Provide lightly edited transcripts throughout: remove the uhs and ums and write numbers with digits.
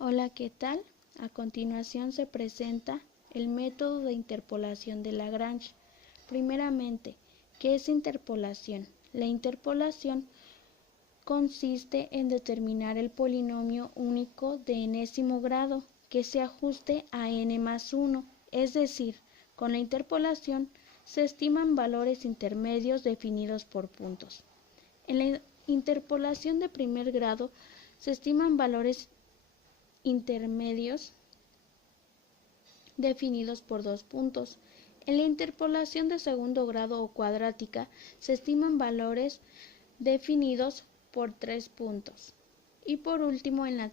Hola, ¿qué tal? A continuación se presenta el método de interpolación de Lagrange. Primeramente, ¿qué es interpolación? La interpolación consiste en determinar el polinomio único de enésimo grado que se ajuste a n más 1, es decir, con la interpolación se estiman valores intermedios definidos por puntos. En la interpolación de primer grado se estiman valores intermedios definidos por dos puntos. En la interpolación de segundo grado o cuadrática se estiman valores definidos por tres puntos. Y por último, en la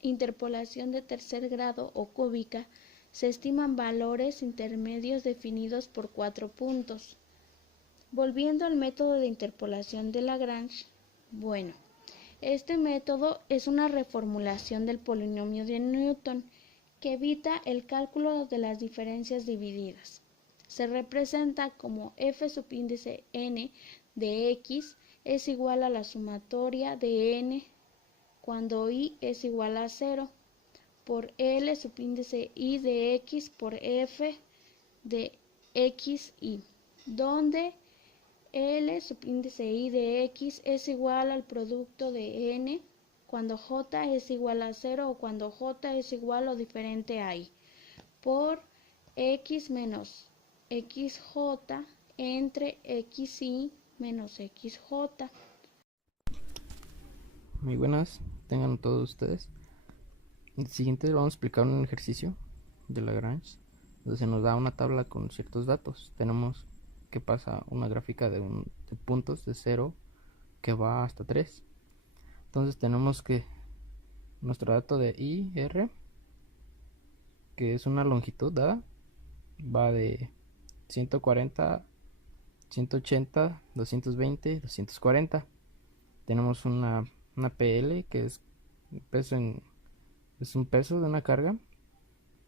interpolación de tercer grado o cúbica se estiman valores intermedios definidos por cuatro puntos. Volviendo al método de interpolación de Lagrange, bueno, este método es una reformulación del polinomio de Newton que evita el cálculo de las diferencias divididas. Se representa como f subíndice n de x es igual a la sumatoria de n cuando y es igual a 0 por L subíndice I de X por F de XY, donde L subíndice I de X es igual al producto de N cuando J es igual a 0 o cuando J es igual o diferente a I, por X menos XJ entre XY menos XJ. Muy buenas, tengan todos ustedes. En el siguiente vamos a explicar un ejercicio de Lagrange donde se nos da una tabla con ciertos datos. Tenemos que pasa una gráfica de puntos de 0 que va hasta 3. Entonces tenemos que nuestro dato de IR, que es una longitud dada, va de 140, 180, 220, 240. Tenemos una PL que es un peso de una carga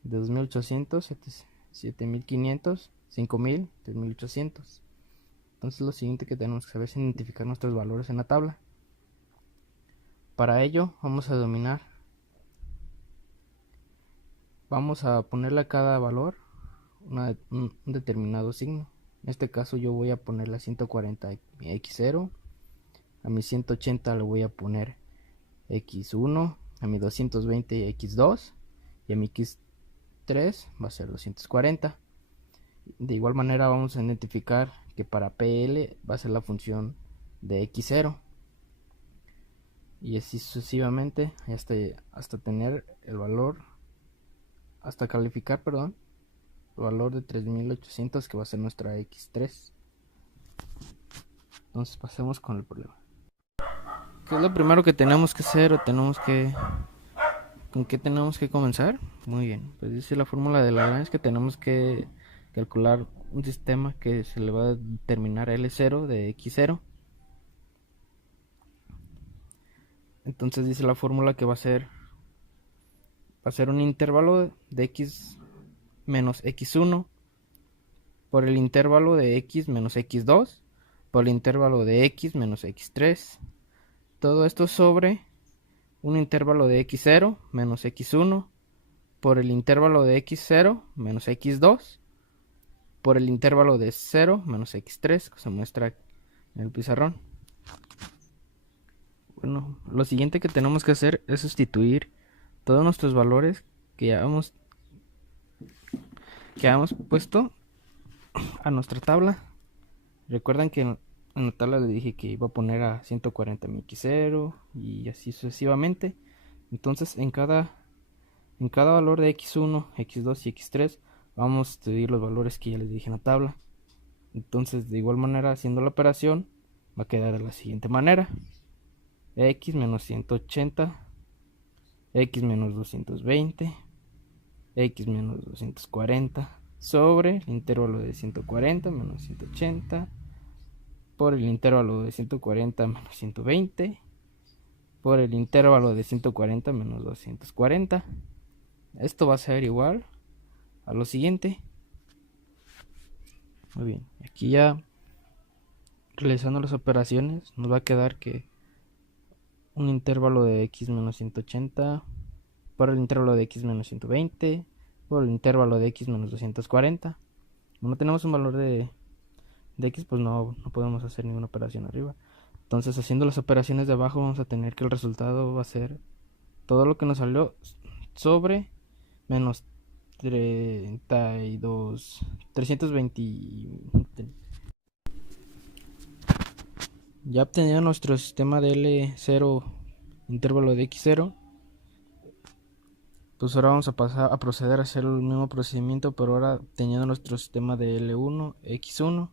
de 2800, 7500, 5000, 3800. Entonces lo siguiente que tenemos que saber es identificar nuestros valores en la tabla. Para ello vamos a ponerle a cada valor un determinado signo. En este caso yo voy a ponerle a 140 x0, a mi 180 le voy a poner x1, a mi 220 x2 y a mi x3 va a ser 240. De igual manera vamos a identificar que para PL va a ser la función de x0 y así sucesivamente hasta tener el valor, hasta calificar, perdón, el valor de 3800 que va a ser nuestra x3. Entonces pasemos con el problema. ¿Qué es lo primero que tenemos que hacer o con qué tenemos que comenzar? Muy bien, pues dice la fórmula de Lagrange que tenemos que calcular un sistema que se le va a determinar L0 de x0. Entonces dice la fórmula que va a ser un intervalo de x menos x1 por el intervalo de x menos x2 por el intervalo de x menos x3. Todo esto sobre un intervalo de x0 menos x1 por el intervalo de x0 menos x2 por el intervalo de 0 menos x3 que se muestra en el pizarrón. Bueno, lo siguiente que tenemos que hacer es sustituir todos nuestros valores que habíamos puesto a nuestra tabla. Recuerdan que en la tabla les dije que iba a poner a 140 mi x0 y así sucesivamente. Entonces en cada valor de x1, x2 y x3 vamos a estudiar los valores que ya les dije en la tabla. Entonces de igual manera, haciendo la operación va a quedar de la siguiente manera: x menos 180, x menos 220, x menos 240 sobre el intervalo de 140 menos 180 por el intervalo de 140 menos 120 por el intervalo de 140 menos 240. Esto va a ser igual a lo siguiente. Muy bien, aquí ya realizando las operaciones nos va a quedar que un intervalo de x menos 180 por el intervalo de x menos 120, por el intervalo de x menos 240. Como no tenemos un valor de x, pues no podemos hacer ninguna operación arriba. Entonces, haciendo las operaciones de abajo, vamos a tener que el resultado va a ser todo lo que nos salió sobre menos 320. Ya obtenido nuestro sistema de L0 intervalo de x0, pues ahora vamos a pasar a proceder a hacer el mismo procedimiento, pero ahora teniendo nuestro sistema de L1 x1.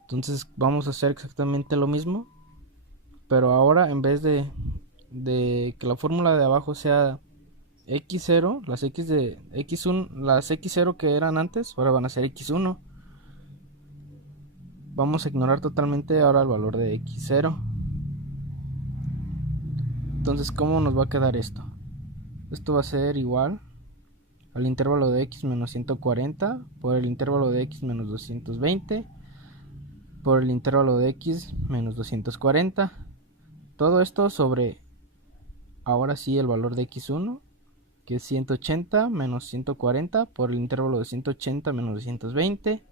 Entonces vamos a hacer exactamente lo mismo, pero ahora en vez de que la fórmula de abajo sea x0, las x de x1, las x0 que eran antes, ahora van a ser x1. Vamos a ignorar totalmente ahora el valor de x0. Entonces, ¿cómo nos va a quedar esto? Esto va a ser igual al intervalo de x menos 140 por el intervalo de x menos 220 por el intervalo de x menos 240. Todo esto sobre, ahora sí, el valor de x1, que es 180 menos 140 por el intervalo de 180 menos 220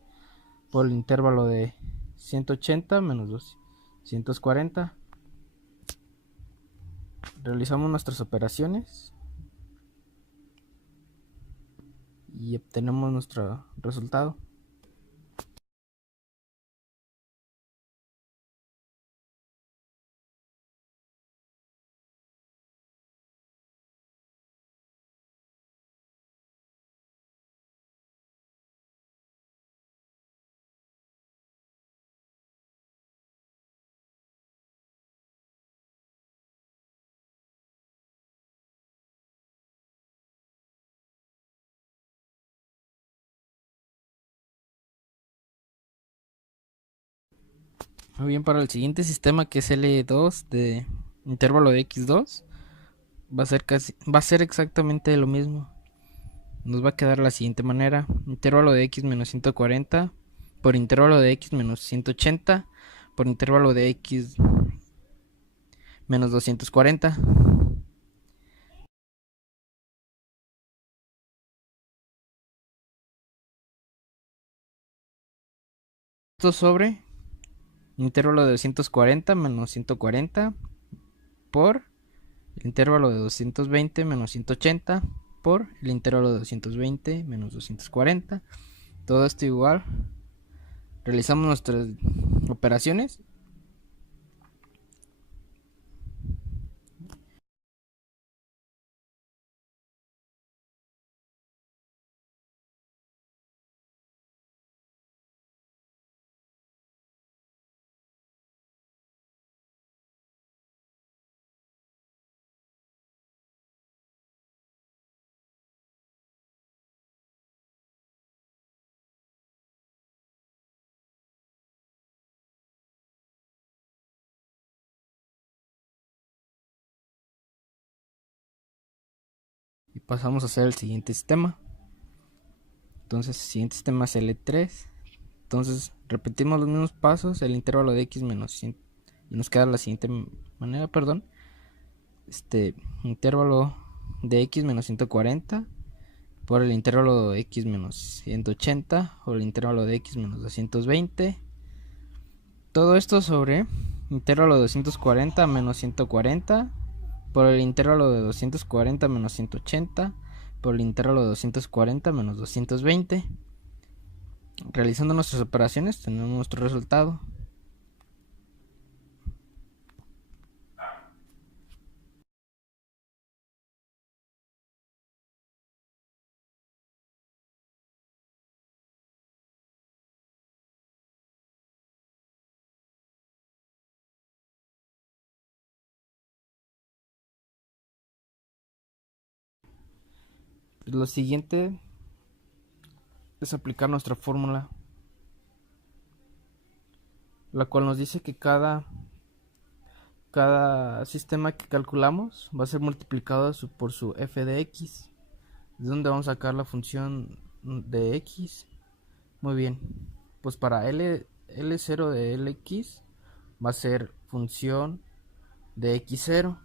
por el intervalo de 180 menos 240. Realizamos nuestras operaciones y obtenemos nuestro resultado. Muy bien, para el siguiente sistema, que es L2 de intervalo de x2, va a ser exactamente lo mismo. Nos va a quedar de la siguiente manera: intervalo de x menos 140 por intervalo de x menos 180 por intervalo de x menos 240. Esto sobre intervalo de 240 menos 140 por el intervalo de 220 menos 180 por el intervalo de 220 menos 240. Todo esto igual. Realizamos nuestras operaciones. Y pasamos a hacer el siguiente sistema. Entonces el siguiente sistema es L3. Entonces repetimos los mismos pasos. El intervalo de x menos 100, y nos queda de la siguiente manera, perdón. Intervalo de x menos 140 por el intervalo de x menos 180 o el intervalo de x menos 220. Todo esto sobre intervalo de 240 menos 140 por el intervalo de 240 menos 180 por el intervalo de 240 menos 220. Realizando nuestras operaciones tenemos nuestro resultado. Lo siguiente es aplicar nuestra fórmula, la cual nos dice que cada sistema que calculamos va a ser multiplicado por su f de x. ¿De dónde vamos a sacar la función de x? Muy bien, pues para L0 de Lx va a ser función de x0.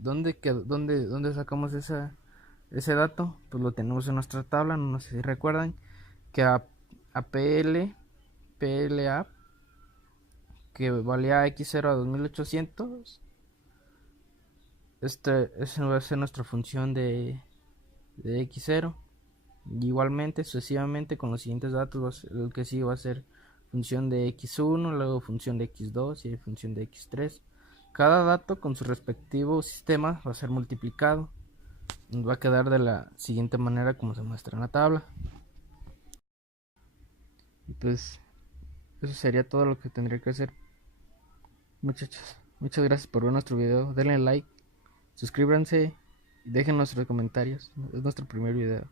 ¿Dónde sacamos ese dato? Pues lo tenemos en nuestra tabla. No sé si recuerdan que a PLA, que valía x0 a 2800, esa va a ser nuestra función de x0. Igualmente, sucesivamente con los siguientes datos, el que sigue va a ser función de x1, luego función de x2 y función de x3. Cada dato con su respectivo sistema va a ser multiplicado. Nos va a quedar de la siguiente manera como se muestra en la tabla. Y pues eso sería todo lo que tendría que hacer, muchachos. Muchas gracias por ver nuestro video. Denle like, suscríbanse y dejen nuestros comentarios. Es nuestro primer video.